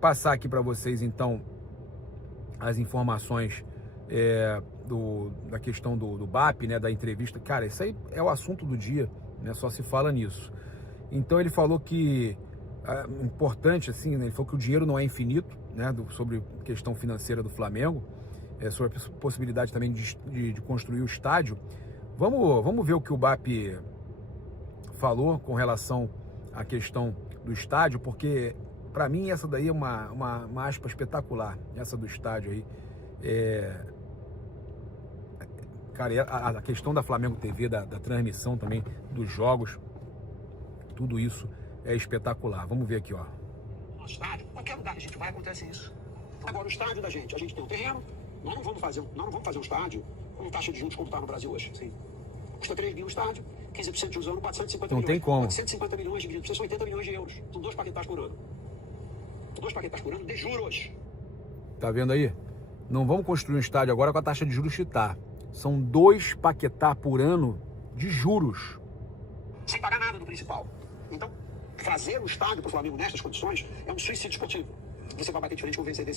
passar aqui para vocês, então, as informações da questão do BAP, né, da entrevista. Cara, isso aí é o assunto do dia, né, só se fala nisso. Então ele falou que, importante assim, né, ele falou que o dinheiro não é infinito, né, sobre a questão financeira do Flamengo, sobre a possibilidade também de construir o estádio. Vamos ver o que o BAP falou com relação à questão do estádio, porque para mim essa daí é uma aspa espetacular, essa do estádio aí. Cara, a questão da Flamengo TV, da transmissão também dos jogos, tudo isso é espetacular. Vamos ver aqui, ó. No estádio, qualquer lugar que a gente vai, acontece isso. Agora, o estádio da gente, a gente tem um terreno, nós não vamos fazer um estádio com taxa de juros como está no Brasil hoje. Sim. Custa 3 mil o estádio, 15% de usando, 450 não milhões. Tem como. 450 milhões dividido por 80 milhões de euros. São 2 paquetas por ano. 2 paquetas por ano de juros. Tá vendo aí? Não vamos construir um estádio agora com a taxa de juros que tá. São 2 paquetá por ano de juros. Sem pagar nada do principal. Então, fazer um estádio para o Flamengo nestas condições é um suicídio esportivo. Você vai bater de frente com o VCD.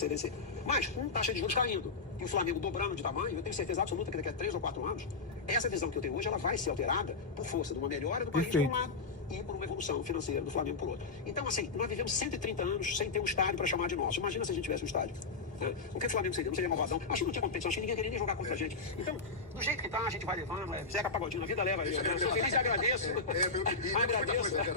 Mas, com taxa de juros caindo e o Flamengo dobrando de tamanho, eu tenho certeza absoluta que daqui a 3 ou 4 anos, essa visão que eu tenho hoje, ela vai ser alterada por força de uma melhora do país por um lado e por uma evolução financeira do Flamengo por outro. Então, assim, nós vivemos 130 anos sem ter um estádio para chamar de nosso. Imagina se a gente tivesse um estádio. Né? O que o Flamengo seria? Não seria malvadão. Acho que não tinha competição, acho que ninguém queria nem jogar contra a gente. Então, do jeito que tá, a gente vai levando. Zeca Pagodinho, a vida leva. Sou feliz e agradeço.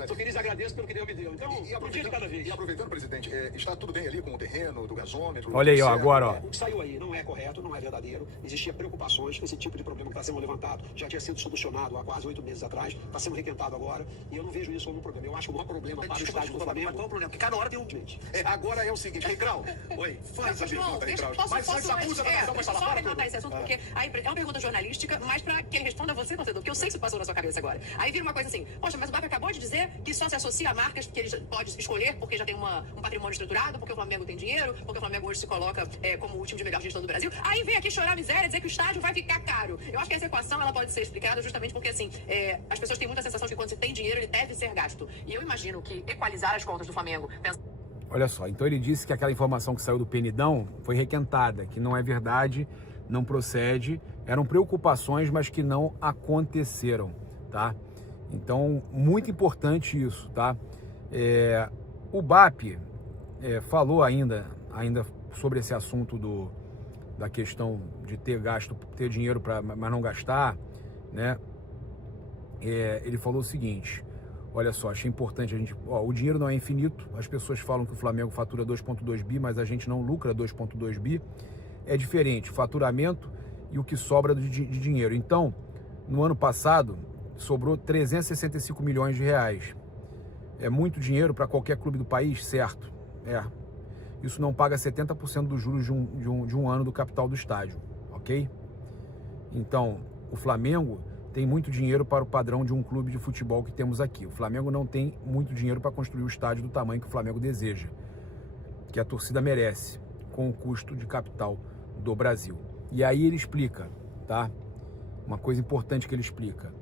Sou feliz e agradeço pelo que Deus me deu. Então, um dia de cada vez. E aproveitando, presidente, está tudo bem ali com o terreno, do gasômetro? Olha aí, ó, agora, ó. O que saiu aí não é correto, não é verdadeiro. Existia preocupações que esse tipo de problema que está sendo levantado já tinha sido solucionado há quase 8 meses atrás, está sendo requentado agora, e eu não vejo isso como um problema. Eu acho que o maior problema para o estádio do Flamengo... Mas qual é o problema? Porque cada hora tem um... Agora é o seguinte, Recrau. Oi, faz a pergunta, Recrau. Mas essa música vai falar. Só arrematar esse assunto, porque é uma pergunta jornalística, mas para que ele responda a você, torcedor, porque eu sei que isso passou na sua cabeça agora. Aí vira uma coisa assim, poxa, mas o BAP acabou de dizer que só se associa a marcas que ele pode escolher porque já tem um patrimônio estruturado, porque o Flamengo tem dinheiro, porque o Flamengo hoje se coloca como o time de melhor gestão do Brasil. Aí vem aqui chorar miséria, dizer que o estádio vai ficar caro. Eu acho que essa equação ela pode ser explicada justamente porque, assim, as pessoas têm muita sensação de que quando se tem dinheiro, ele deve ser gasto. E eu imagino que equalizar as contas do Flamengo... Olha só, então ele disse que aquela informação que saiu do Penidão foi requentada, que não é verdade, não procede, eram preocupações, mas que não aconteceram, tá? Então, muito importante isso, tá? O BAP falou ainda sobre esse assunto da questão de ter dinheiro mas não gastar, né? Ele falou o seguinte: olha só, achei importante a gente... o dinheiro não é infinito, as pessoas falam que o Flamengo fatura 2,2 bi, mas a gente não lucra 2,2 bi. É diferente, faturamento e o que sobra de dinheiro. Então, no ano passado, sobrou 365 milhões de reais. É muito dinheiro para qualquer clube do país, certo? Isso não paga 70% dos juros de um ano do capital do estádio, ok? Então, o Flamengo tem muito dinheiro para o padrão de um clube de futebol que temos aqui. O Flamengo não tem muito dinheiro para construir o estádio do tamanho que o Flamengo deseja, que a torcida merece, com o custo de capital do Brasil. E aí ele explica, tá? Uma coisa importante que ele explica.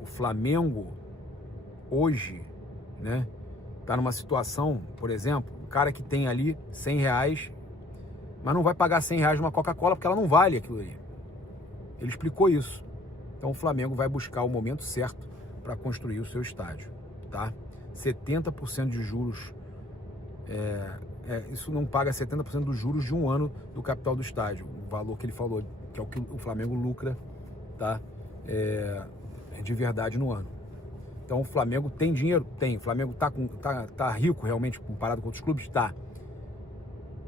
O Flamengo, hoje, né, tá numa situação, por exemplo, o cara que tem ali 100 reais, mas não vai pagar 100 reais numa Coca-Cola porque ela não vale aquilo ali. Ele explicou isso. Então o Flamengo vai buscar o momento certo para construir o seu estádio, tá? 70% de juros, isso não paga 70% dos juros de um ano do capital do estádio, o valor que ele falou, que é o que o Flamengo lucra, tá? De verdade no ano. Então o Flamengo tem dinheiro? Tem. O Flamengo tá rico realmente comparado com outros clubes? Tá.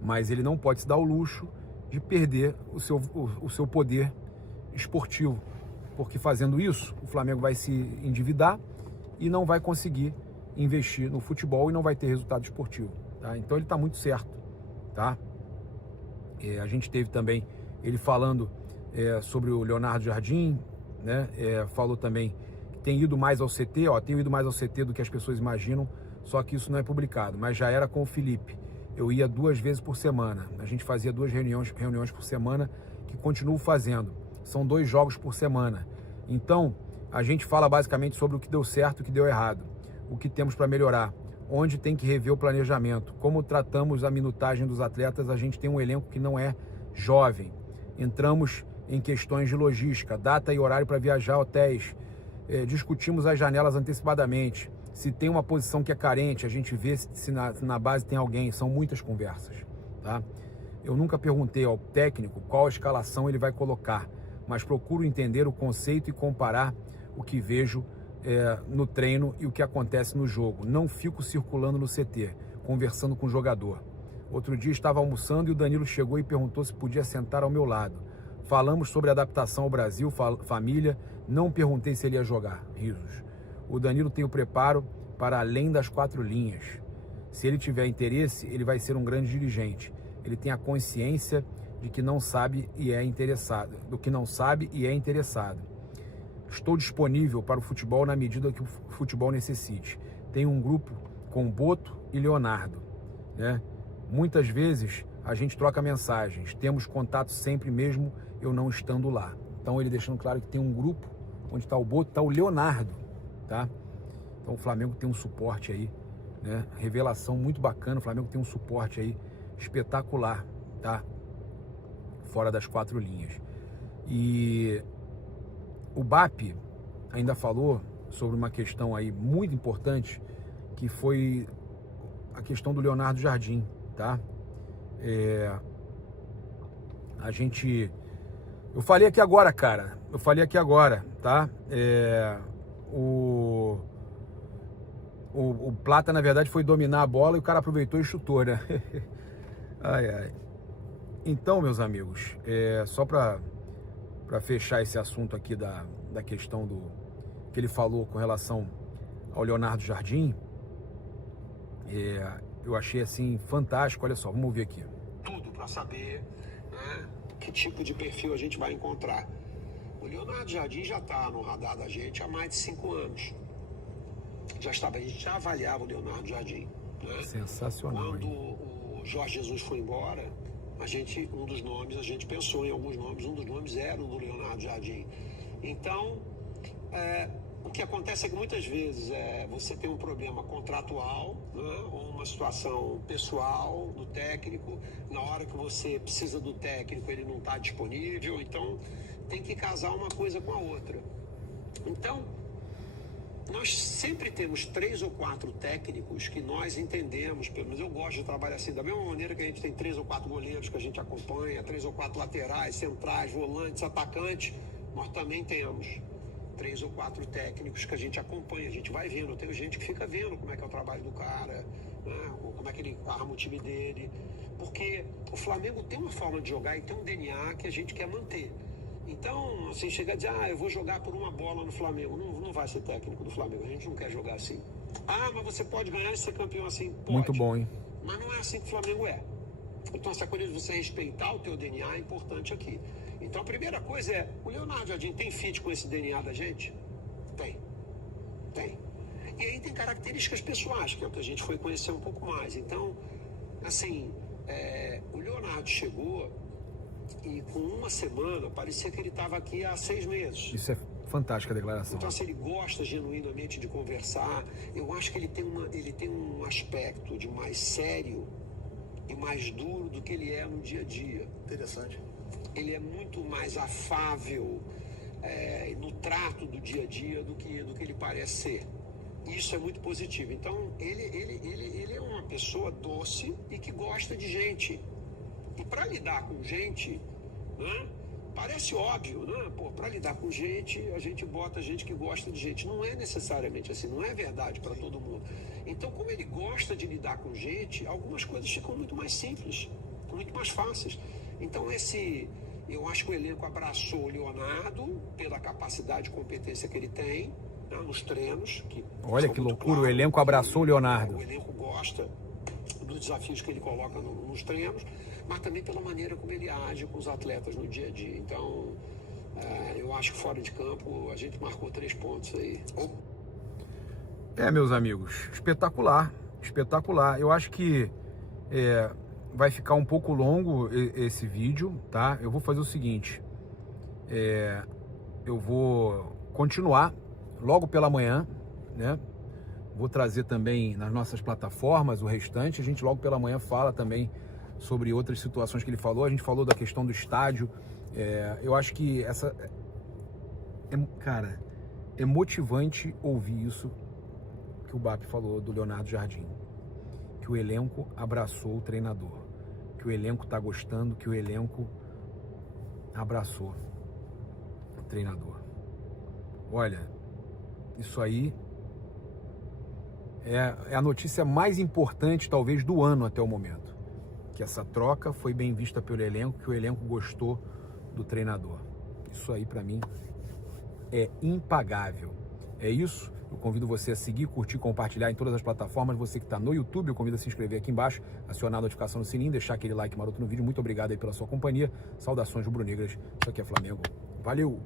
Mas ele não pode se dar o luxo de perder o seu poder esportivo. Porque fazendo isso, o Flamengo vai se endividar e não vai conseguir investir no futebol e não vai ter resultado esportivo, tá? Então ele está muito certo, tá? A gente teve também ele falando sobre o Leonardo Jardim, né? Falou também que tem ido mais ao CT, tenho ido mais ao CT do que as pessoas imaginam, só que isso não é publicado, mas já era com o Felipe. Eu ia 2 vezes por semana, a gente fazia 2 reuniões por semana, que continuo fazendo. São 2 jogos por semana. Então, a gente fala basicamente sobre o que deu certo e o que deu errado. O que temos para melhorar. onde tem que rever o planejamento. Como tratamos a minutagem dos atletas, a gente tem um elenco que não é jovem. Entramos em questões de logística, data e horário para viajar, hotéis. Discutimos as janelas antecipadamente. Se tem uma posição que é carente, a gente vê se na base tem alguém. São muitas conversas, tá? Eu nunca perguntei ao técnico qual a escalação ele vai colocar, mas procuro entender o conceito e comparar o que vejo no treino e o que acontece no jogo. Não fico circulando no CT, conversando com o jogador. Outro dia estava almoçando e o Danilo chegou e perguntou se podia sentar ao meu lado. Falamos sobre adaptação ao Brasil, família, não perguntei se ele ia jogar. Risos. O Danilo tem o preparo para além das 4 linhas. Se ele tiver interesse, ele vai ser um grande dirigente. Ele tem a consciência de que não sabe e é interessado, do que não sabe e é interessado. Estou disponível para o futebol na medida que o futebol necessite. Tenho um grupo com Boto e Leonardo, né? Muitas vezes a gente troca mensagens, temos contato sempre mesmo eu não estando lá. Então ele deixando claro que tem um grupo onde está o Boto, está o Leonardo, tá? Então o Flamengo tem um suporte aí, né? Revelação muito bacana, o Flamengo tem um suporte aí espetacular, tá? Fora das 4 linhas. E o BAP ainda falou sobre uma questão aí muito importante, que foi a questão do Leonardo Jardim, tá? Eu falei aqui agora, cara. Eu falei aqui agora, tá? O Plata, na verdade, foi dominar a bola e o cara aproveitou e chutou, né? Ai, ai. Então, meus amigos, só para fechar esse assunto aqui da questão que ele falou com relação ao Leonardo Jardim, eu achei assim fantástico. Olha só, vamos ouvir aqui. Tudo para saber, né, que tipo de perfil a gente vai encontrar. O Leonardo Jardim já está no radar da gente há mais de 5 anos. A gente já avaliava o Leonardo Jardim, né? Sensacional. Quando hein? o Jorge Jesus foi embora, a gente pensou em alguns nomes, um dos nomes era o do Leonardo Jardim. Então, o que acontece é que muitas vezes você tem um problema contratual, né, ou uma situação pessoal do técnico, na hora que você precisa do técnico ele não está disponível, então tem que casar uma coisa com a outra. Então, nós sempre temos 3 ou 4 técnicos que nós entendemos, pelo menos eu gosto de trabalhar assim, da mesma maneira que a gente tem 3 ou 4 goleiros que a gente acompanha, 3 ou 4 laterais, centrais, volantes, atacantes, nós também temos 3 ou 4 técnicos que a gente acompanha, a gente vai vendo, tem gente que fica vendo como é que é o trabalho do cara, né, ou como é que ele arma o time dele, porque o Flamengo tem uma forma de jogar e tem um DNA que a gente quer manter. Então, assim, chega a dizer, eu vou jogar por uma bola no Flamengo. Não vai ser técnico do Flamengo, a gente não quer jogar assim. Mas você pode ganhar e ser campeão assim? Pode. Muito bom, hein? Mas não é assim que o Flamengo é. Então, essa coisa de você respeitar o teu DNA é importante aqui. Então, a primeira coisa é, o Leonardo Jardim tem fit com esse DNA da gente? Tem. E aí tem características pessoais, que é o que a gente foi conhecer um pouco mais. Então, assim, o Leonardo chegou e com uma semana parecia que ele estava aqui há 6 meses. Isso é fantástica a declaração. Então, se ele gosta genuinamente de conversar, eu acho que ele tem um aspecto de mais sério e mais duro do que ele é no dia a dia. Interessante. Ele é muito mais afável no trato do dia a dia do que ele parece ser. Isso é muito positivo. Então, ele é uma pessoa doce e que gosta de gente. E para lidar com gente, né, parece óbvio, né? Para lidar com gente, a gente bota gente que gosta de gente. Não é necessariamente assim, não é verdade para todo mundo. Então, como ele gosta de lidar com gente, algumas coisas ficam muito mais simples, muito mais fáceis. Então, eu acho que o elenco abraçou o Leonardo pela capacidade e competência que ele tem, né, nos treinos. Olha que loucura, o elenco abraçou o Leonardo. O elenco gosta dos desafios que ele coloca nos treinos, mas também pela maneira como ele age com os atletas no dia a dia. Então, eu acho que fora de campo a gente marcou 3 pontos aí. Meus amigos, espetacular. Eu acho que vai ficar um pouco longo esse vídeo, tá? Eu vou fazer o seguinte, eu vou continuar logo pela manhã, né? Vou trazer também nas nossas plataformas o restante. A gente logo pela manhã fala também sobre outras situações que ele falou. A gente falou da questão do estádio. Eu acho que essa... cara, é motivante ouvir isso que o BAP falou do Leonardo Jardim. Que o elenco abraçou o treinador. Que o elenco tá gostando, que o elenco abraçou o treinador. Olha, isso aí é a notícia mais importante, talvez, do ano até o momento. Que essa troca foi bem vista pelo elenco, que o elenco gostou do treinador. Isso aí, para mim, é impagável. É isso. Eu convido você a seguir, curtir, compartilhar em todas as plataformas. Você que está no YouTube, eu convido a se inscrever aqui embaixo, acionar a notificação no sininho, deixar aquele like maroto no vídeo. Muito obrigado aí pela sua companhia. Saudações rubro-negras. Isso aqui é Flamengo. Valeu!